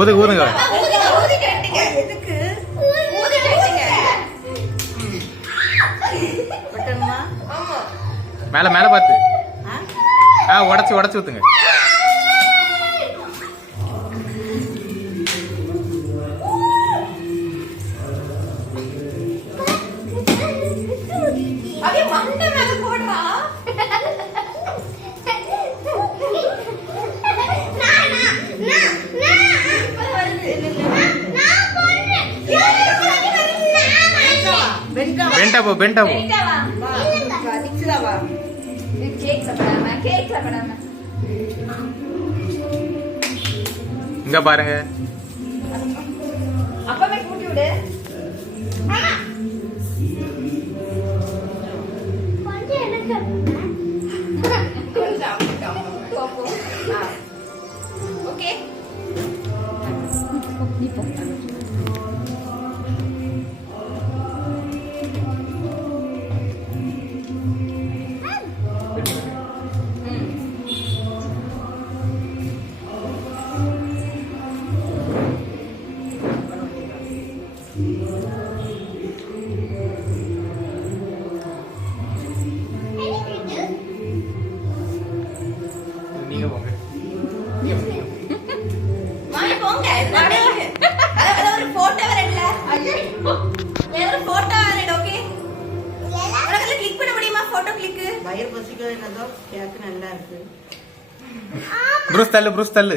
ஊதுங்க ஊதுங்க. எதுக்கு மேல மேல பார்த்து. உடச்சு உடச்சு ஊத்துங்க. பெண்டா போ பெண்டா போ. இங்க பாருங்க. அப்பவே கூட்டி விடு. ஓகே நீங்க போங்க. வாங்க போங்க. அத ஒரு போட்டோ வரல. ஏதோ போட்டோ வரல. ஓகே உனக்கு கிளிக் பண்ண முடியுமா? Photo click. வயர் பசிக்க என்னதோ கேக் நல்லா இருக்கு. ப்ரூஸ் தள்ளு ப்ரூஸ் தள்ளு.